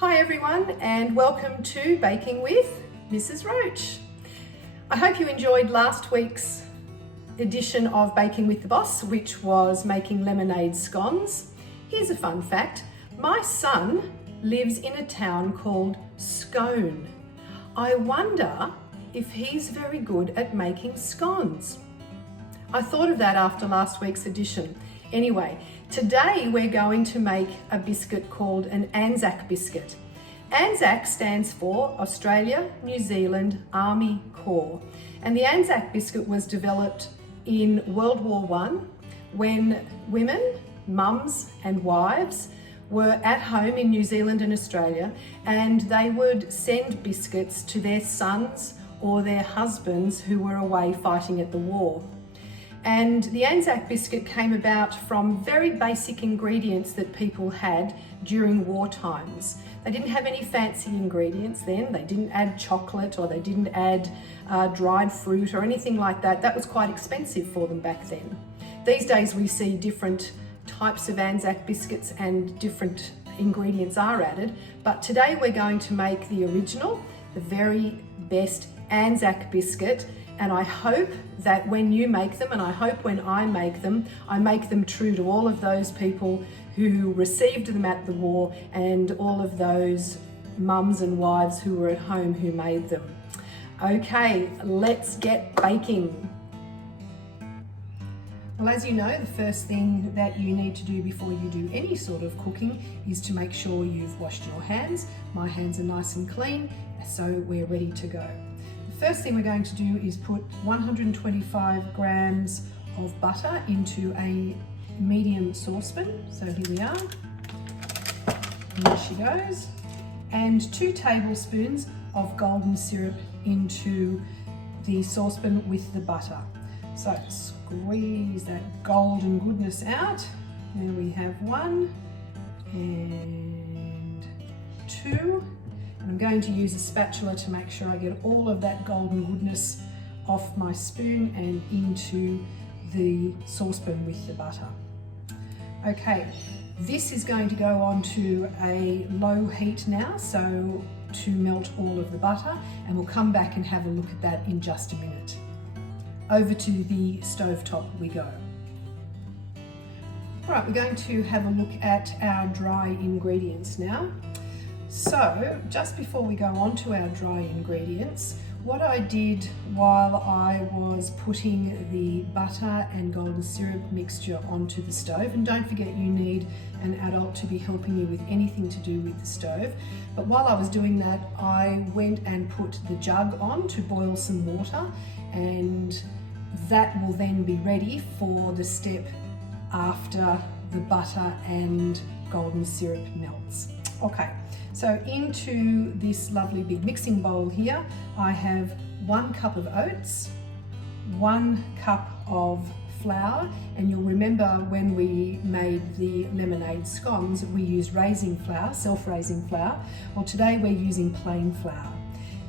Hi everyone, and welcome to Baking with Mrs. Roach. I hope you enjoyed last week's edition of Baking with the Boss, which was making lemonade scones. Here's a fun fact. My son lives in a town called Scone. I wonder if he's very good at making scones. I thought of that after last week's edition. Anyway, today we're going to make a biscuit called an Anzac biscuit. Anzac stands for Australia, New Zealand Army Corps. And the Anzac biscuit was developed in World War I when women, mums and wives were at home in New Zealand and Australia, and they would send biscuits to their sons or their husbands who were away fighting at the war. And the Anzac biscuit came about from very basic ingredients that people had during war times. They didn't have any fancy ingredients then. They didn't add chocolate, or they didn't add dried fruit or anything like that. That was quite expensive for them back then. These days we see different types of Anzac biscuits and different ingredients are added, but today we're going to make the original, the very best Anzac biscuit. And I hope that when you make them, and I hope when I make them true to all of those people who received them at the war and all of those mums and wives who were at home who made them. Okay, let's get baking. Well, as you know, the first thing that you need to do before you do any sort of cooking is to make sure you've washed your hands. My hands are nice and clean, so we're ready to go. First thing we're going to do is put 125 grams of butter into a medium saucepan. So here we are, here she goes. And 2 tablespoons of golden syrup into the saucepan with the butter. So squeeze that golden goodness out. There we have 1 and 2. And I'm going to use a spatula to make sure I get all of that golden goodness off my spoon and into the saucepan with the butter. Okay, this is going to go on to a low heat now, so to melt all of the butter, and we'll come back and have a look at that in just a minute. Over to the stovetop we go. All right, we're going to have a look at our dry ingredients now. So just before we go on to our dry ingredients, what I did while I was putting the butter and golden syrup mixture onto the stove, and don't forget you need an adult to be helping you with anything to do with the stove, but while I was doing that, I went and put the jug on to boil some water, and that will then be ready for the step after the butter and golden syrup melts. Okay, so into this lovely big mixing bowl here, I have 1 cup of oats, 1 cup of flour, and you'll remember when we made the lemonade scones, we used raising flour, self-raising flour. Well, today we're using plain flour.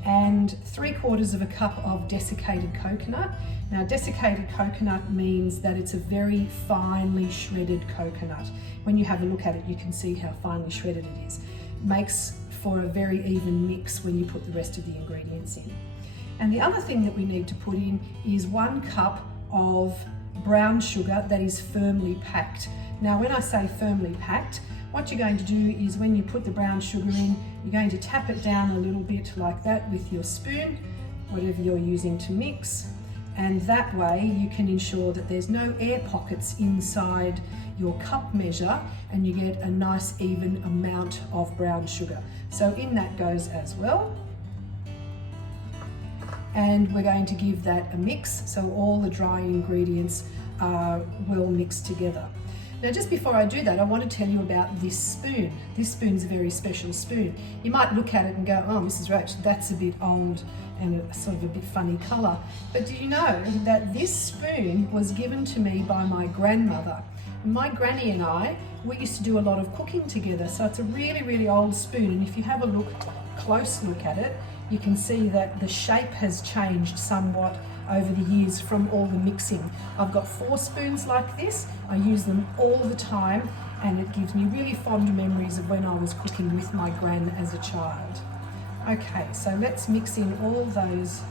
And 3/4 cup of desiccated coconut. Now, desiccated coconut means that it's a very finely shredded coconut. When you have a look at it, you can see how finely shredded it is. It makes for a very even mix when you put the rest of the ingredients in. And the other thing that we need to put in is 1 cup of brown sugar that is firmly packed. Now, when I say firmly packed, what you're going to do is when you put the brown sugar in, you're going to tap it down a little bit like that with your spoon, whatever you're using to mix. And that way you can ensure that there's no air pockets inside your cup measure, and you get a nice even amount of brown sugar. So in that goes as well. And we're going to give that a mix so all the dry ingredients are well mixed together. Now, just before I do that, I want to tell you about this spoon. This spoon's a very special spoon. You might look at it and go, oh, Mrs. Roach, that's a bit old and a sort of a bit funny colour. But do you know that this spoon was given to me by my grandmother? My granny and I, we used to do a lot of cooking together. So it's a really, really old spoon. And if you have a close look at it, you can see that the shape has changed somewhat over the years from all the mixing. I've got 4 spoons like this. I use them all the time, and it gives me really fond memories of when I was cooking with my gran as a child. Okay, so let's mix in all those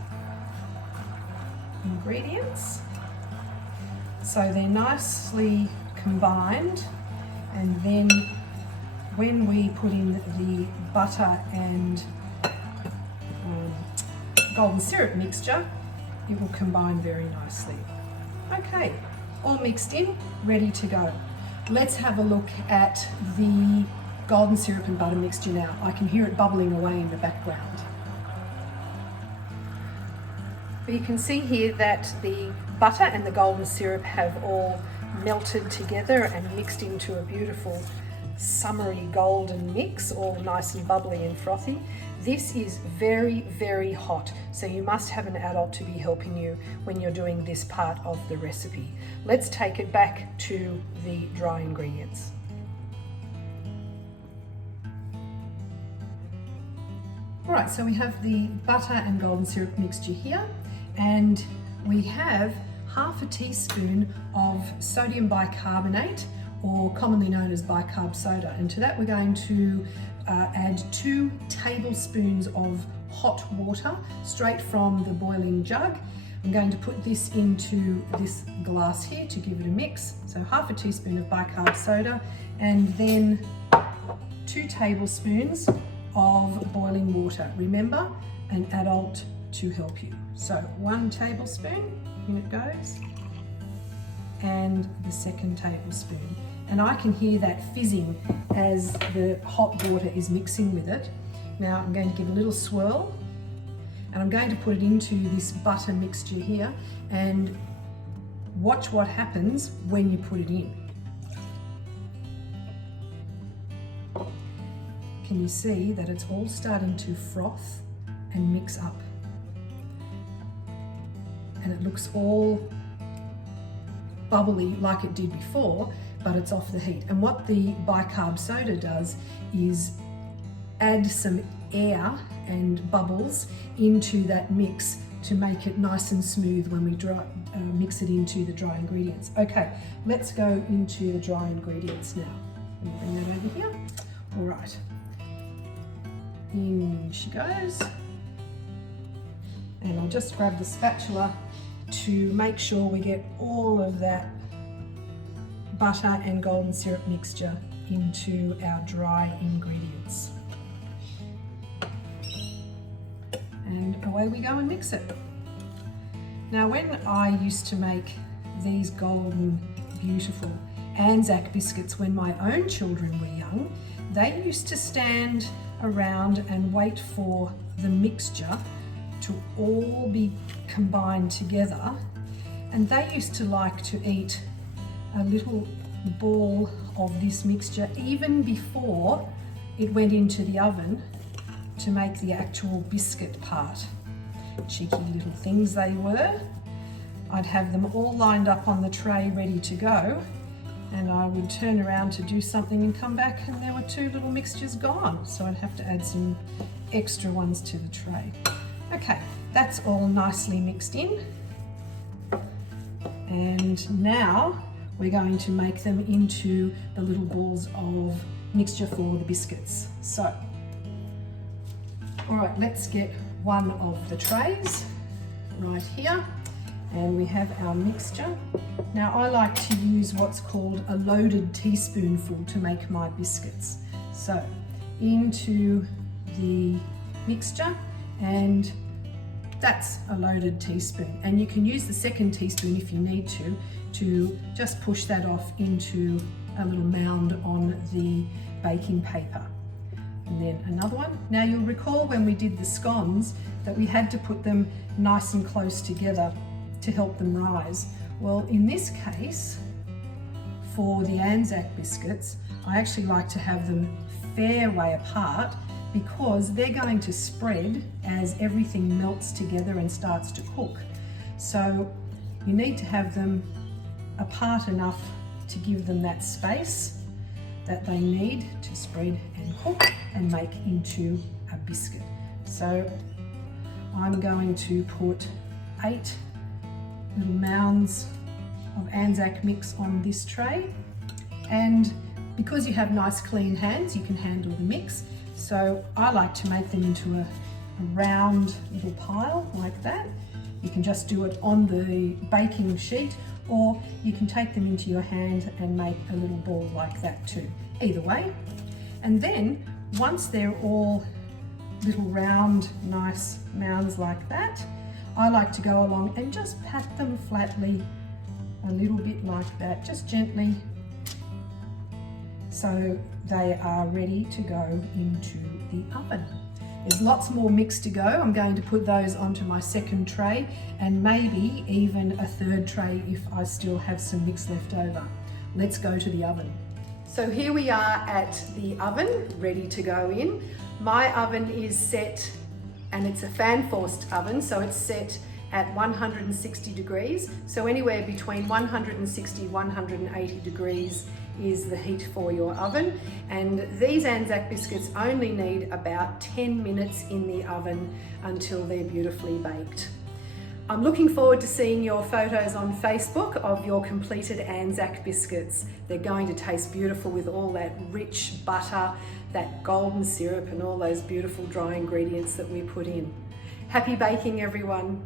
ingredients so they're nicely combined, and then when we put in the butter and golden syrup mixture, it will combine very nicely. Okay, all mixed in, ready to go. Let's have a look at the golden syrup and butter mixture now. I can hear it bubbling away in the background. But you can see here that the butter and the golden syrup have all melted together and mixed into a beautiful summery golden mix, all nice and bubbly and frothy. This is very, very hot, so you must have an adult to be helping you when you're doing this part of the recipe. Let's take it back to the dry ingredients. All right, so we have the butter and golden syrup mixture here, and we have half a teaspoon of sodium bicarbonate, or commonly known as bicarb soda. And to that we're going to add 2 tablespoons of hot water straight from the boiling jug. I'm going to put this into this glass here to give it a mix. So half a teaspoon of bicarb soda, and then 2 tablespoons of boiling water. Remember, an adult to help you. So 1 tablespoon, in it goes, and the 2nd tablespoon. And I can hear that fizzing as the hot water is mixing with it. Now I'm going to give a little swirl, and I'm going to put it into this butter mixture here, and watch what happens when you put it in. Can you see that it's all starting to froth and mix up? And it looks all bubbly like it did before, but it's off the heat. And what the bicarb soda does is add some air and bubbles into that mix to make it nice and smooth when we mix it into the dry ingredients. Okay, let's go into the dry ingredients now. Let me bring that over here. All right, in she goes. And I'll just grab the spatula to make sure we get all of that butter and golden syrup mixture into our dry ingredients. And away we go and mix it. Now, when I used to make these golden, beautiful Anzac biscuits when my own children were young, they used to stand around and wait for the mixture to all be combined together, and they used to like to eat a little ball of this mixture even before it went into the oven to make the actual biscuit part. Cheeky little things they were. I'd have them all lined up on the tray ready to go, and I would turn around to do something and come back and there were 2 little mixtures gone, so I'd have to add some extra ones to the tray. Okay, that's all nicely mixed in, and now we're going to make them into the little balls of mixture for the biscuits. So, all right, let's get one of the trays right here, and we have our mixture. Now, I like to use what's called a loaded teaspoonful to make my biscuits. So, into the mixture, and that's a loaded teaspoon. And you can use the 2nd teaspoon if you need to just push that off into a little mound on the baking paper. And then another one. Now, you'll recall when we did the scones that we had to put them nice and close together to help them rise. Well, in this case, for the Anzac biscuits, I actually like to have them fair way apart, because they're going to spread as everything melts together and starts to cook. So you need to have them apart enough to give them that space that they need to spread and cook and make into a biscuit. So I'm going to put 8 little mounds of Anzac mix on this tray, and Because you have nice clean hands, you can handle the mix. So I like to make them into a round little pile like that. You can just do it on the baking sheet, or you can take them into your hand and make a little ball like that too. Either way. And then once they're all little round, nice mounds like that, I like to go along and just pat them flatly a little bit like that, just gently, so they are ready to go into the oven. There's lots more mix to go. I'm going to put those onto my second tray and maybe even a third tray if I still have some mix left over. Let's go to the oven. So here we are at the oven, ready to go in. My oven is set, and it's a fan forced oven, so it's set at 160 degrees. So anywhere between 160 and 180 degrees is the heat for your oven. And these Anzac biscuits only need about 10 minutes in the oven until they're beautifully baked. I'm looking forward to seeing your photos on Facebook of your completed Anzac biscuits. They're going to taste beautiful with all that rich butter, that golden syrup, and all those beautiful dry ingredients that we put in. Happy baking, everyone.